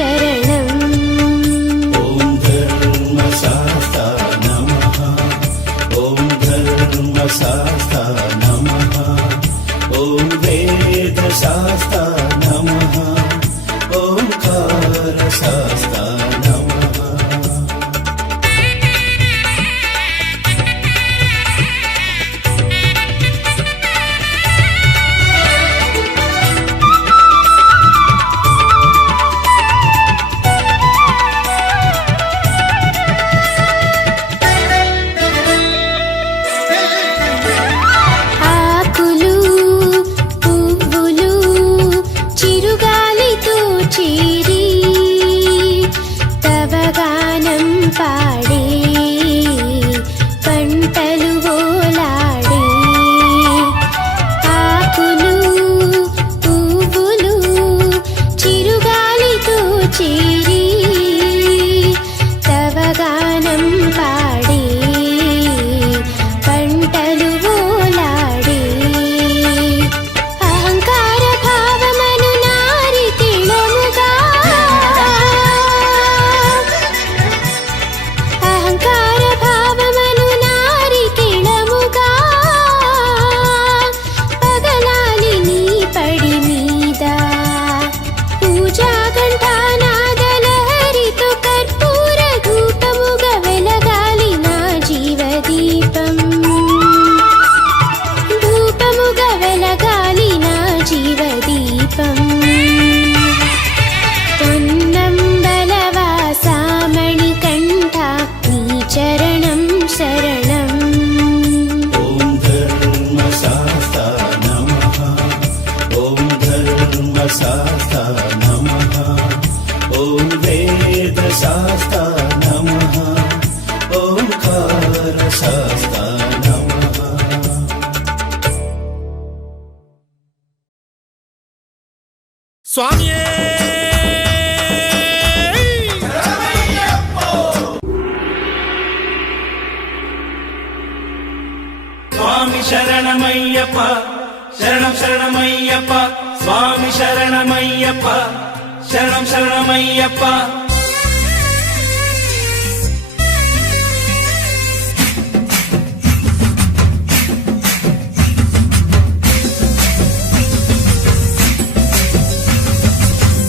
शरणम् ॐ धर्मशास्ता नमः ॐ धर्मशास्ता नमः ॐ वेदशास्ता नमः ओंकारशास्ता नमः। शास्ता नमः ॐ वेदशास्ता नमः ओंकारशास्ता नमः। स्वामिये स्वामी शरणमय्यप्प शरणं शरणमय्यप्प स्वामी शरणमय्यप्प शरणं शरणमय्यप्प।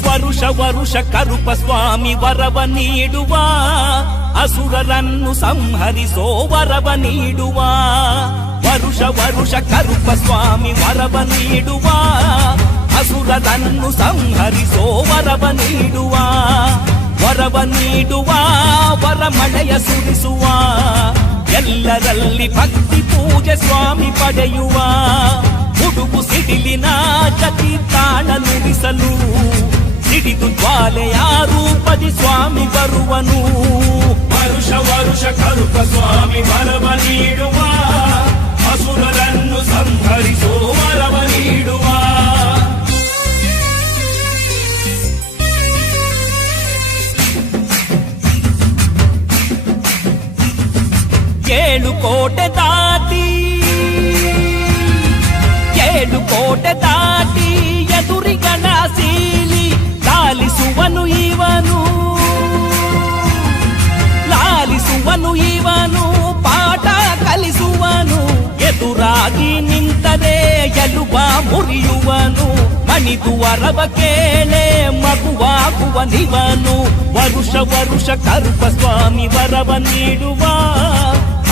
ವರುಷ ವರುಷ ಕರುಪ ಸ್ವಾಮಿ ವರವ ನೀಡುವ ಅಸುರರನ್ನು ಸಂಹರಿಸೋ ವರವ ನೀಡುವ ವರುಷ ವರುಷ ಕರುಪ ಸ್ವಾಮಿ ವರವ ನೀಡುವ ಅಸುರರನ್ನು ಸಂಹರಿಸೋ ವರವ ನೀಡುವ ವರವ ನೀಡುವ ವರಮಳೆಯ ಸುರಿಸುವ ಎಲ್ಲರಲ್ಲಿ ಭಕ್ತಿ ಪೂಜೆ ಸ್ವಾಮಿ ಪಡೆಯುವ ಹುಡುಗು ಸಿಡಿಲಿನ ಗತಿ ತಾಳ ನುಡಿಸಲು ಸಿಡಿದು ಜ್ವಾಲೆಯ ರೂಪದಿ ಸ್ವಾಮಿ ಬರುವನು ವರುಷ ವರುಷ ಕರುಪ ಸ್ವಾಮಿ ವರವ ನೀಡುವ ಅಸುರರನ್ನು ಸಂಹರಿಸೋ ವರವ ನೀಡುವ ಏಳು ಕೋಟೆ ದಾಟಿ ಏಳು ಕೋಟೆ ದಾಟಿ ಎದುರಿಗಳ ಸೀಲಿ ಲಾಲಿಸುವನು ಇವನು ಲಾಲಿಸುವನು ಇವನು ಪಾಠ ಕಲಿಸುವನು ಎದುರಾಗಿ ನಿಂತರೆ ಎಲುಬ ಮುರಿಯುವನು ಮಣಿದು ವರವ ಕೇಳೆ ಮಗುವಾಗುವನಿವನು ವರುಷ ವರುಷ ಕರುಪ ಸ್ವಾಮಿ ವರವ ನೀಡುವ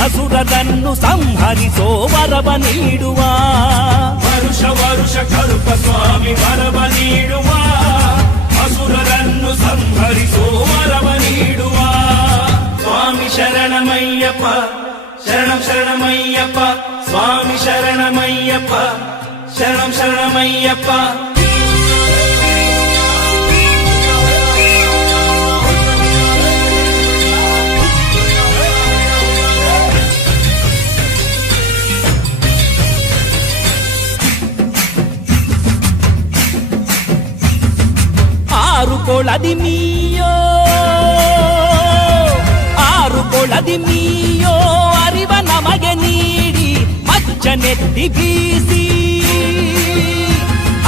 ಅಸುರರನ್ನು ಸಂಹರಿಸೋ ವರವ ನೀಡುವ ವರುಷ ವರುಷ ಕರುಪ ಸ್ವಾಮಿ ವರವ ನೀಡುವ ಅಸುರರನ್ನು ಸಂಹರಿಸೋ ವರವ ನೀಡುವ ಸ್ವಾಮಿ ಶರಣಮಯ್ಯಪ್ಪ ಶರಣಂ ಶರಣಮಯ್ಯಪ್ಪ ಸ್ವಾಮಿ ಶರಣಮಯ್ಯಪ್ಪ ಶರಣಂ ಶರಣಮಯ್ಯಪ್ಪ. ಆರು ಕೊಳದಿ ಮೀಯೋ ಆರು ಕೊಳದಿ ಮೀಯೋ ಅರಿವ ನಮಗೆ ನೀಡಿ ಮಚ್ಚನೆತ್ತಿ ಬೀಸಿ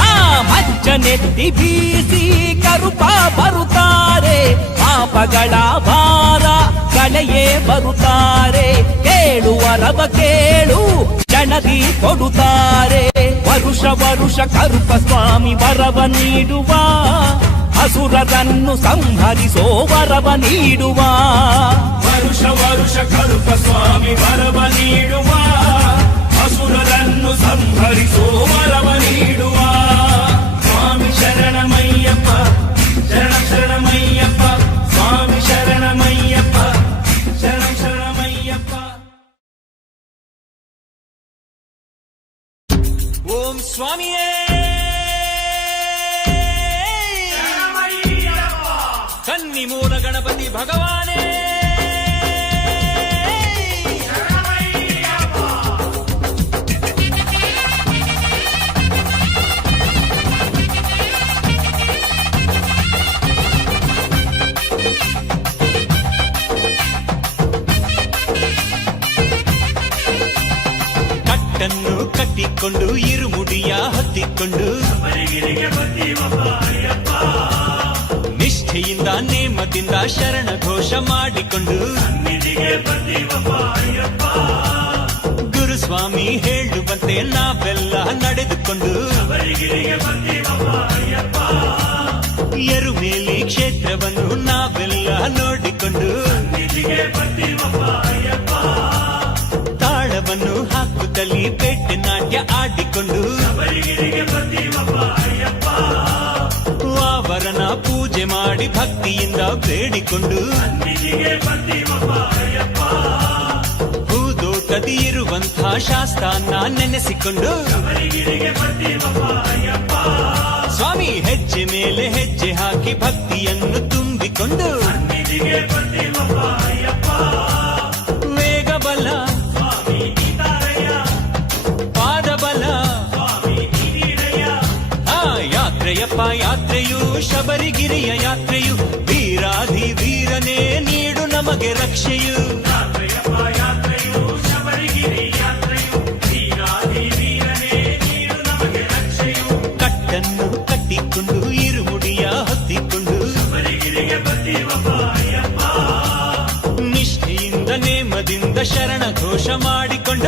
ಆ ಮಚ್ಚನೆತ್ತಿ ಬೀಸಿ ಕರುಪ ಬರುತ್ತಾ ಪಾಪಗಳ ಭಾರ ಕಳೆಯೇ ಬರುತ್ತಾರೆ. ಕೇಳುವರವ ಕೇಳು ಜನದಿ ಕೊಡುತ್ತಾರೆ. ವರುಷ ವರುಷ ಕರುಪ ಸ್ವಾಮಿ ವರವ ನೀಡುವ, ಅಸುರರನ್ನು ಸಂಹರಿಸೋ ವರವ ನೀಡುವ. ವರುಷ ವರುಷ ಕರುಪ ಸ್ವಾಮಿ ವರವ ನೀಡುವ, ಅಸುರರನ್ನು ಸಂಹರಿಸೋ ವರವ ನೀಡುವ. ಸ್ವಾಮಿ ಶರಣಮಯ್ಯಪ್ಪ, ಶರಣ ಶರಣಮಯ್ಯಪ್ಪ, ಸ್ವಾಮಿ ಶರಣಮಯ್ಯಪ್ಪ, ಶರಣ ಶರಣಮಯ್ಯಪ್ಪ. ಓಂ ಸ್ವಾಮಿಯೇ ಕನ್ನಿ ಮೂಲ ಗಣಪತಿ ಭಗವಾನೇ ಕಟ್ಟನ್ನು ಕಟ್ಟಿಕೊಂಡು ಇರುಮುಡಿಯ ಹತ್ತಿಕೊಂಡು ನಿಷ್ಠೆಯಿಂದ ನೇಮದಿಂದ ಶರಣ ಘೋಷ ಮಾಡಿಕೊಂಡು ಗುರುಸ್ವಾಮಿ ಹೇಳುವಂತೆ ನಾವೆಲ್ಲ ನಡೆದುಕೊಂಡು ಎರುಮೇಲಿ ಕ್ಷೇತ್ರವನ್ನು ನಾವೆಲ್ಲ ನೋಡಿಕೊಂಡು ತಾಳವನ್ನು ಹಾಕುತ್ತಲಿ ಪೇಟೆ ನಾಟ್ಯ ಆಡಿಕೊಂಡು ವಾವರನ ಪೂಜೆ ಮಾಡಿ ಭಕ್ತಿಯಿಂದ ಬೇಡಿಕೊಂಡು ಭೂದೋಟದಿ ಇರುವಂಥ ಶಾಸ್ತಾನ ನೆನೆಸಿಕೊಂಡು ಸ್ವಾಮಿ ಹೆಜ್ಜೆ ಮೇಲೆ ಹೆಜ್ಜೆ ಹಾಕಿ ಭಕ್ತಿಯನ್ನು ತುಂಬಿಕೊಂಡು ವೇಗ ಬಲ ಪಾದಬಲ ಯಾತ್ರೆಯಪ್ಪ ಯಾತ್ರೆಯು ಶಬರಿಗಿರಿಯ ಯಾತ್ರೆಯು ವೀರಾಧಿ ವೀರನೇ ನೀಡು ನಮಗೆ ರಕ್ಷೆಯು. ಕಟ್ಟನ್ನು ಕಟ್ಟಿಕೊಂಡು ಇರುಮುಡಿಯ ಹೊತ್ತಿಕೊಂಡು ನಿಷ್ಠೆಯಿಂದ ನೇಮದಿಂದ ಶರಣ ಘೋಷ ಮಾಡಿಕೊಂಡ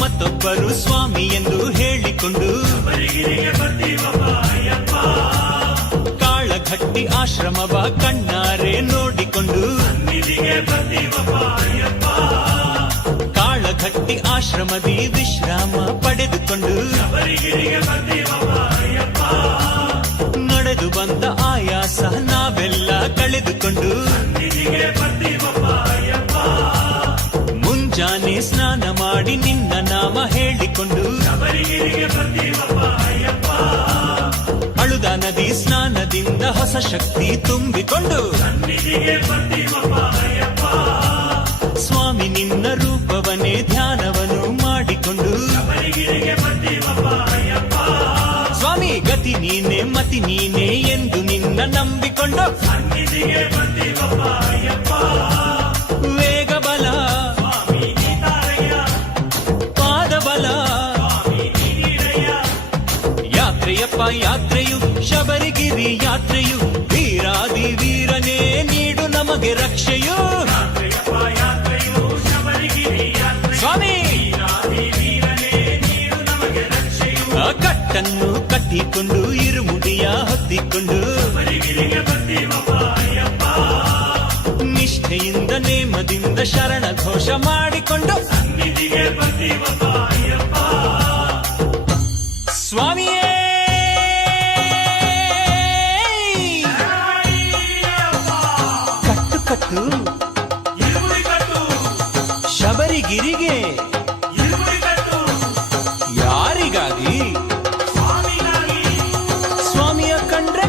ಮತ್ತೊಬ್ಬರು ಸ್ವಾಮಿ ಎಂದು ಹೇಳಿಕೊಂಡು ಕಾಳಘಟ್ಟಿ ಆಶ್ರಮವ ಕಣ್ಣಾರೆ ನೋಡಿಕೊಂಡು ಕಾಳಘಟ್ಟಿ ಆಶ್ರಮದಿ ವಿಶ್ರಾಮ ಪಡೆದುಕೊಂಡು ನಡೆದು ಬಂದ ಆಯಾಸ ನಾವೆಲ್ಲ ಕಳೆದುಕೊಂಡು ಮುಂಜಾನೆ ಸ್ನಾನ ಮಾಡಿ ನಿನ್ನ ನಾಮ ಹೇಳಿಕೊಂಡು ಅಳುದ ನದಿ ಸ್ನಾನದಿಂದ ಹೊಸ ಶಕ್ತಿ ತುಂಬಿಕೊಂಡು ಸ್ವಾಮಿ ನಿನ್ನ ರೂಪವನ್ನೇ ಧ್ಯಾನವನ್ನು ಮಾಡಿಕೊಂಡು ಸ್ವಾಮಿ ಗತಿ ನೀನೆ ಮತಿ ನೀನೆ ಎಂದು ನಿನ್ನ ನಂಬಿಕೊಂಡು ವೇಗ ಬಲ ಪಾದಬಲ ಯಾತ್ರೆಯಪ್ಪ ಯಾತ್ರೆಯು ಶಬರಿಗಿರಿ ಯಾತ್ರೆಯು ವೀರಾದಿ ವೀರನೇ ನೀಡು ನಮಗೆ ರಕ್ಷೆಯು. ಸ್ವಾಮಿ ಕಟ್ಟನ್ನು ಕಟ್ಟಿಕೊಂಡು ಇರುಮುಡಿಯ ಹೊತ್ತಿಕೊಂಡು ನಿಷ್ಠೆಯಿಂದ ನೇಮದಿಂದ ಶರಣ ಘೋಷ ಮಾಡಿಕೊಂಡು ಸ್ವಾಮಿಯೇ ಕಟ್ಟು ಕಟ್ಟು ಶಬರಿಗಿರಿಗೆ ಯಾರಿಗಾಗಿ ಸ್ವಾಮಿಯ ಕಂಡ್ರೆ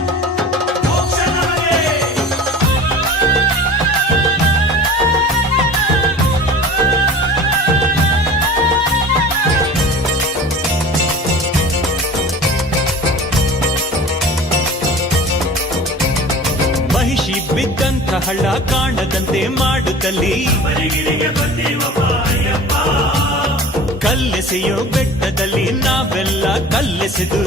ಹಳ್ಳ ಕಾಣದಂತೆ ಮಾಡುತ್ತಲ್ಲಿ ಕಲ್ಲೆಸೆಯೋ ಬೆಟ್ಟದಲ್ಲಿ ನಾವೆಲ್ಲ ಕಲ್ಲೆಸೆದು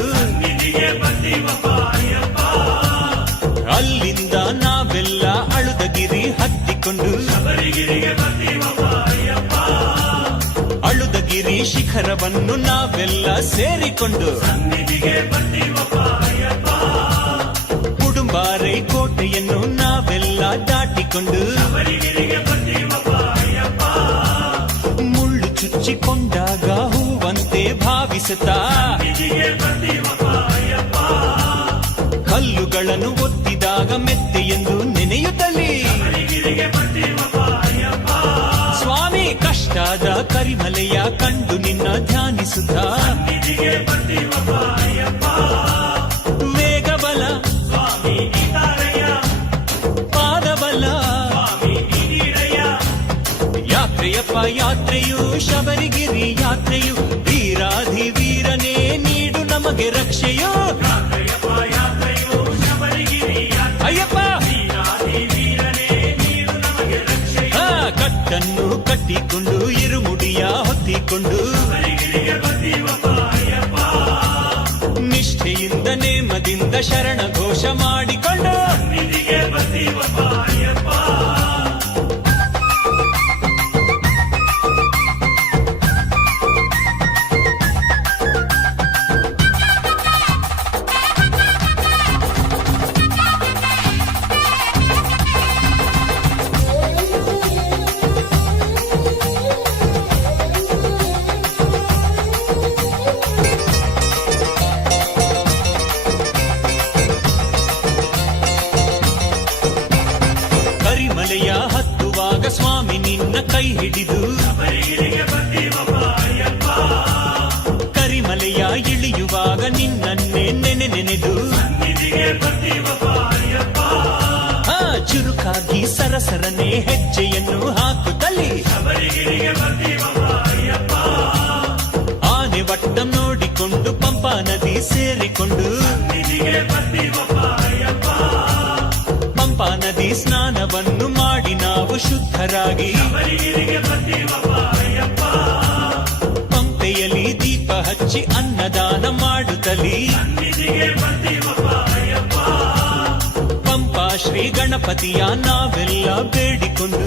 ಅಲ್ಲಿಂದ ನಾವೆಲ್ಲ ಅಳುದಗಿರಿ ಹತ್ತಿಕೊಂಡು ಅಳುದಗಿರಿ ಶಿಖರವನ್ನು ನಾವೆಲ್ಲ ಸೇರಿಕೊಂಡು ಕುಡುಂಬಾರೈ ಕೋಟೆಯನ್ನು ನಾವೆಲ್ಲ ದಾಟಿಕೊಂಡು ಮುಳ್ಳು ಚುಚ್ಚಿಕೊಂಡಾಗ ಹೂವಂತೆ ಭಾವಿಸುತ್ತಾ ಕಲ್ಲುಗಳನ್ನು ಒತ್ತಿದಾಗ ಮೆತ್ತೆ ಎಂದು ನೆನೆಯುತ್ತಲಿ ಸ್ವಾಮಿ ಕಷ್ಟಾದ ಕರಿಮಲೆಯ ಕಂಡು ನಿನ್ನ ಧ್ಯಾನಿಸುತ್ತಾ ವೇಗಬಲ ಪಾದಬಲ ಯಾತ್ರೆಯಪ್ಪ ಯಾತ್ರೆಯು ಶಬರಿಗಿರಿ ಯಾತ್ರೆಯು ವೀರಾಧಿ ವೀರನೇ ನೀಡು ನಮಗೆ ರಕ್ಷೆಯೋ ಅಯ್ಯಪ್ಪ ಕಟ್ಟನ್ನು ಕಟ್ಟಿಕೊಂಡು ಇರುಮುಡಿಯ ಹೊತ್ತಿಕೊಂಡು ನಿಷ್ಠೆಯಿಂದ ನೇಮದಿಂದ ಶರಣ ಘೋಷ ಮಾಡಿಕೊಂಡು ಕರಿಮಲೆಯ ಹತ್ತುವಾಗ ಸ್ವಾಮಿ ನಿನ್ನ ಕೈ ಹಿಡಿದು ಕರಿಮಲೆಯ ಇಳಿಯುವಾಗ ನಿನ್ನನ್ನೇ ನೆನೆದು ಚುರುಕಾಗಿ ಸರಸರನೆ ಹೆಜ್ಜೆಯನ್ನು ಹಾಕುತ್ತಲಿ ಆನೆ ವಟ್ಟ ನೋಡಿಕೊಂಡು ಪಂಪಾ ನದಿ ಸೇರಿಕೊಂಡು ಪಂಪಾ ನದಿ ಸ್ನಾನವನ್ನು ಮಾಡಿ ನಾವು ಶುದ್ಧರಾಗಿ ಪಂಪೆಯಲ್ಲಿ ದೀಪ ಹಚ್ಚಿ ಅನ್ನದಾನ ಮಾಡುತ್ತಲಿ ಪಂಪಾ ಶ್ರೀ ಗಣಪತಿಯ ನಾವೆಲ್ಲ ಬೇಡಿಕೊಂಡು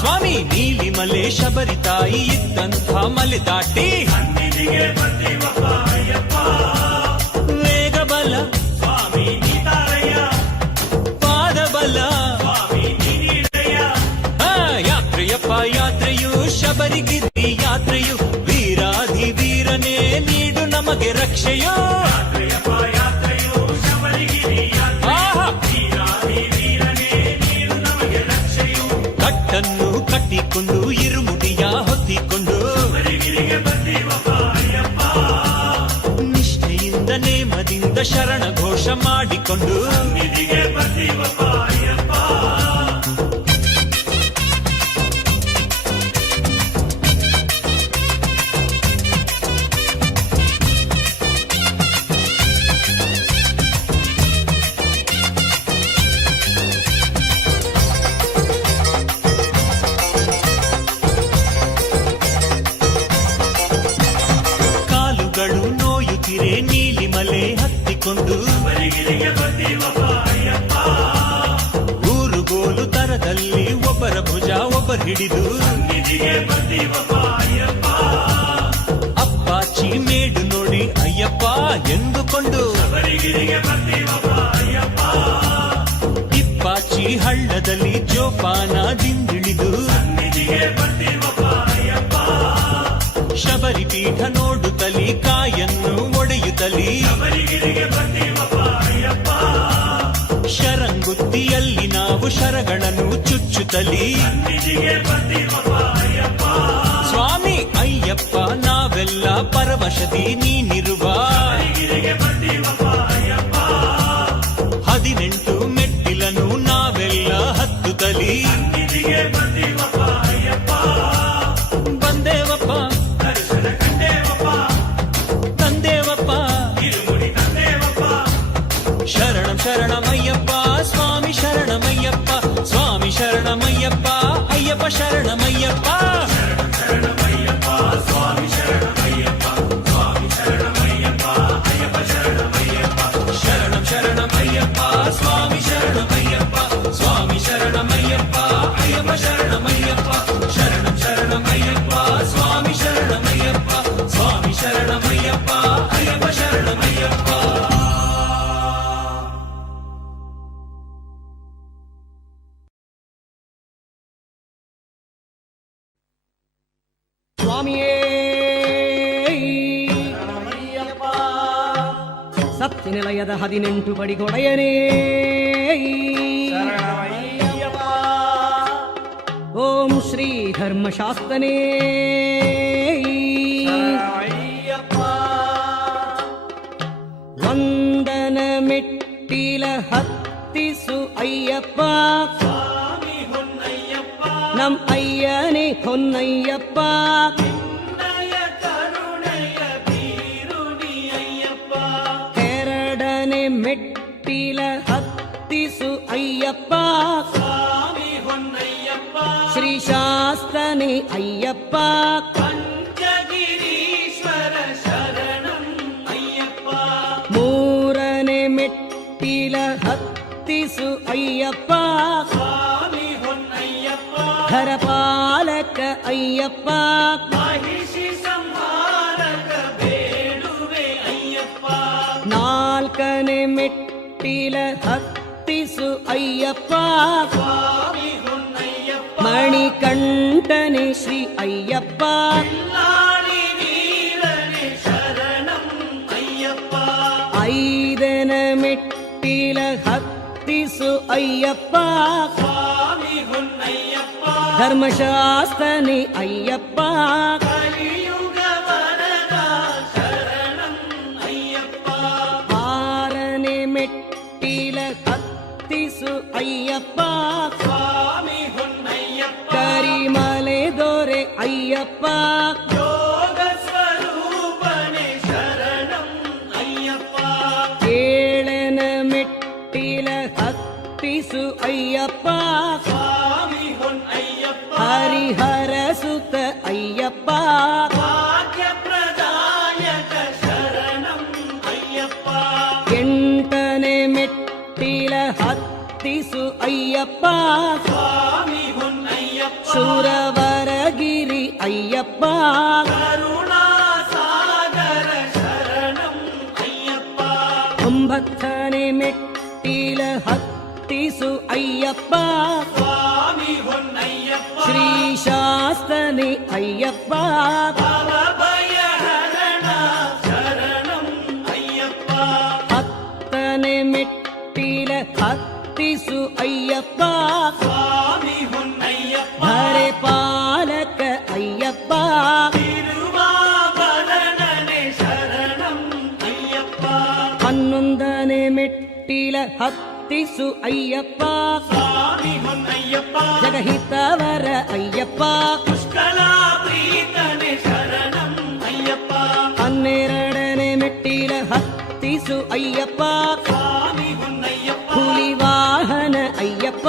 ಸ್ವಾಮಿ ನೀಲಿಮಲೆ ಶಬರಿ ತಾಯಿ ಇದ್ದಂಥ ಮಲೆ ದಾಟಿ ವೇಗಬಲ ಪಾದಬಲ ಯಾತ್ರೆಯಪ್ಪ ಯಾತ್ರೆಯು ಶಬರಿಗಿರಿ ಯಾತ್ರೆಯು ವೀರಾಧಿ ವೀರನೇ ನೀಡು ನಮಗೆ ರಕ್ಷೆಯೋ ಕಟ್ಟನ್ನು ಕಟ್ಟಿಕೊಂಡು ಇರುಮುಡಿಯ ಹೊತ್ತಿಕೊಂಡು ನಿಷ್ಠೆಯಿಂದ ನೇಮದಿಂದ ಶರಣ ಘೋಷ ಮಾಡಿಕೊಂಡು ಕಾಲುಗಳು ನೋಯುತ್ತಿರೆ ನೀಲಿಮಲೆ ಹತ್ತಿಕೊಂಡು ಊರುಗೋಲು ತರದಲ್ಲಿ ಒಬ್ಬರ ಭುಜ ಒಬ್ಬರು ಹಿಡಿದು ಅಪ್ಪಾಚಿ ಮೇಡು ನೋಡಿ ಅಯ್ಯಪ್ಪ ಎಂದುಕೊಂಡು ಇಪ್ಪಾಚಿ ಹಳ್ಳದಲ್ಲಿ ಜೋಪಾನದಿಂದಿಳಿದು ಶಬರಿ ಪೀಠ ನೋಡುತ್ತಲಿ ಕಾಯನ್ನು ಒಡೆಯುತ್ತಲಿ ಶರಂಗುತ್ತಿಯಲ್ಲಿ ನಾವು ಶರಗಳನ್ನು ಚುಚ್ಚುತ್ತಲಿ ಸ್ವಾಮಿ ಅಯ್ಯಪ್ಪ ನಾವೆಲ್ಲ ಪರವಶದಿ ನೀನಿರುವ 18 ಮೆಟ್ಟಿಲನ್ನು ನಾವೆಲ್ಲ ಹತ್ತುತ್ತಲಿ ಬಂದೇವಪ್ಪ ತಂದೇವಪ್ಪ ಶರಣಂ ಶರಣಮಯ್ಯಪ್ಪ ಅಯ್ಯಪ್ಪ ಶರಣಮಯ್ಯಪ್ಪ ಶರಣಂ ಶರಣಮಯ್ಯಪ್ಪ ಸ್ವಾಮಿ ಶರಣಮಯ್ಯಪ್ಪ ಸ್ವಾಮಿ ಶರಣಮಯ್ಯಪ್ಪ ಅಯ್ಯಪ್ಪ ಶರಣಮಯ್ಯಪ್ಪ ಸ್ವಾಮಿಯೇ ಸತ್ಯನಿಲಯದ 18 ಪಡಿಗೊಡೆಯನೇ ಓಂ ಶ್ರೀ ಧರ್ಮಶಾಸ್ತ್ರನೇ ವಂದನ ಮೆಟ್ಟಿಲ ಹತ್ತಿಸು ಅಯ್ಯಪ್ಪ ನಮ್ ಅಯ್ಯನೇ ಹೊನ್ನಯ್ಯಪ್ಪ ಎರಡನೇ ಮೆಟ್ಟಿಲ ಹತ್ತಿಸು ಅಯ್ಯಪ್ಪ ಶ್ರೀ ಶಾಸ್ತ್ರನೇ ಅಯ್ಯಪ್ಪ ಮೂರನೇ ಮೆಟ್ಟಿಲ ಹತ್ತಿಸು ಅಯ್ಯಪ್ಪ ಧರಪಾಲಕ ಅಯ್ಯಪ್ಪ ನಾಲ್ಕನೇ ಮೆಟ್ಟಿಲ ಹತ್ತಿಸು ಅಯ್ಯಪ್ಪ ಮಣಿಕಂಠನೆ ಶ್ರೀ ಅಯ್ಯಪ್ಪ ಐದನ ಮೆಟ್ಟಿಲ ಹತ್ತಿಸು ಅಯ್ಯಪ್ಪ ಧರ್ಮಶಾಸ್ತ್ರನೇ ಅಯ್ಯಪ್ಪ ಆರನೇ ಮೆಟ್ಟಿಲ ಹತ್ತಿಸು ಅಯ್ಯಪ್ಪ ಕರಿಮಲೆ ದೊರೆ ಅಯ್ಯಪ್ಪ ಏಳನ ಮೆಟ್ಟಿಲ ಹತ್ತಿಸು ಅಯ್ಯಪ್ಪ ಹರಿಹರ ಸುತ ಅಯ್ಯಪ್ಪ ಎಂಟನೇ ಮೆಟ್ಟಿಲ ಹತ್ತಿಸು ಅಯ್ಯಪ್ಪ ಸುರವರಗಿರಿ ಅಯ್ಯಪ್ಪ ಒಂಬತ್ತನೇ ಮೆಟ್ಟಿಲ ಹತ್ತಿಸು ಅಯ್ಯಪ್ಪ ಶ್ರೀ ಶಾಸ್ತ್ರನೇ ಅಯ್ಯಪ್ಪ ಹತ್ತನೇ ಮೆಟ್ಟಿಲ ಹತ್ತಿಸು ಅಯ್ಯಪ್ಪ ಧರೆ ಪಾಲಕ ಅಯ್ಯಪ್ಪ ಹನ್ನೊಂದನೇ ಮೆಟ್ಟಿಲ ಹತ್ತಿಸು ಅಯ್ಯಪ್ಪ ಜಗಹಿತವರ ಅಯ್ಯಪ್ಪ ಹನ್ನೆರಡನೇ ಮೆಟ್ಟಿಲ ಹತ್ತಿಸು ಅಯ್ಯಪ್ಪ ಹುಲಿ ವಾಹನ ಅಯ್ಯಪ್ಪ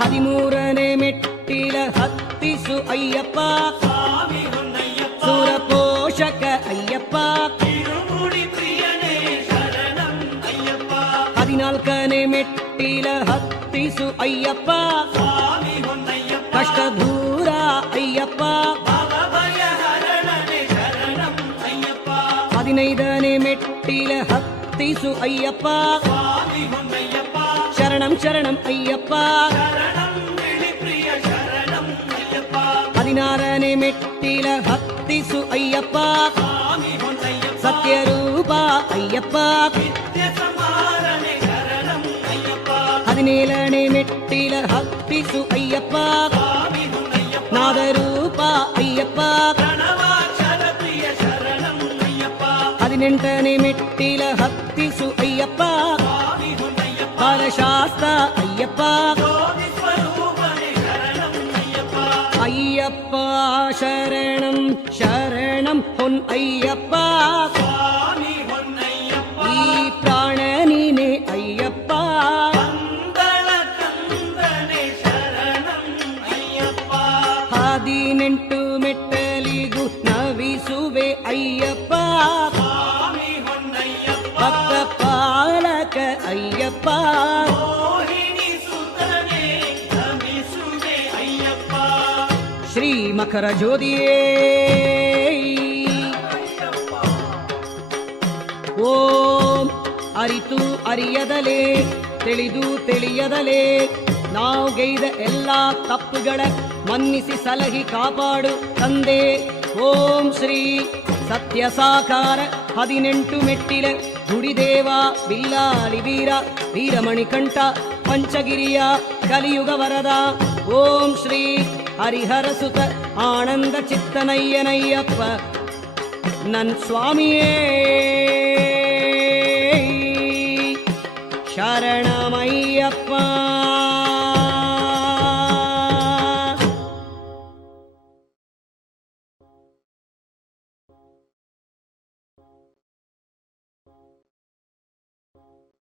ಹದಿಮೂರನೇ ಮೆಟ್ಟಿಲ ಹತ್ತಿಸು ಅಯ್ಯಪ್ಪ ಸುರಪೋಷಕ ಅಯ್ಯಪ್ಪ ಹದಿನಾಲ್ಕನೇ ಮೆಟ್ಟಿಲ ಹತ್ತಿಸು ಅಯ್ಯಪ್ಪ ಕಷ್ಟ ದೂರ ಅಯ್ಯಪ್ಪ ಹದಿನೈದನೇ ಮೆಟ್ಟಿಲ ಹತ್ತಿಸು ಅಯ್ಯಪ್ಪ ಶರಣಂ ಶರಣಂ ಅಯ್ಯಪ್ಪ ಹದಿನಾರನೇ ಮೆಟ್ಟಿಲ ಹತ್ತಿಸು ಅಯ್ಯಪ್ಪ ಸತ್ಯರೂಪ ಅಯ್ಯಪ್ಪ ಹದಿನೇಳನೇ ಮೆಟ್ಟಿಲ ಹತ್ತಿಸು ಅಯ್ಯಪ್ಪ ನಾದರೂಪ ಅಯ್ಯಪ್ಪ ಹದಿನೆಂಟನೇ ಮೆಟ್ಟಿಲ ಹತ್ತಿಸು ಅಯ್ಯಪ್ಪ ಬಾಲಶಾಸ್ತ್ರ ಅಯ್ಯಪ್ಪ ಅಯ್ಯಪ್ಪ ಶರಣಂ ಶರಣಂ ಹೊನ್ ಅಯ್ಯಪ್ಪ ಈ ಪ್ರಾಣ ನೀನೆ ಅಯ್ಯಪ್ಪ 18 ಮೆಟ್ಟಲಿಗೂ ನವಿಸುವೆ ಅಯ್ಯಪ್ಪ ಭಕ್ತ ಪಾಲಕ ಅಯ್ಯಪ್ಪ ಮಕರ ಜ್ಯೋತಿಯೇ ಓಂ ಅರಿತು ಅರಿಯದಲೇ ತಿಳಿದು ತಿಳಿಯದಲೇ ನಾವು ಗೈದ ಎಲ್ಲ ತಪ್ಪುಗಳ ಮನ್ನಿಸಿ ಸಲಹಿ ಕಾಪಾಡು ತಂದೆ. ಓಂ ಶ್ರೀ ಸತ್ಯ ಸಾಕಾರ 18 ಮೆಟ್ಟಿಲ ಗುಡಿದೇವ ಬಿಲ್ಲಾಲಿ ವೀರ ವೀರಮಣಿಕಂಠ ಪಂಚಗಿರಿಯ ಕಲಿಯುಗ ವರದ ಓಂ ಶ್ರೀ ಹರಿಹರ ಸುತ ಆನಂದ ಚಿತ್ತನಯ್ಯನಯ್ಯಪ್ಪ ನನ್ ಸ್ವಾಮಿಯೇ ಶರಣಮಯ್ಯಪ್ಪ.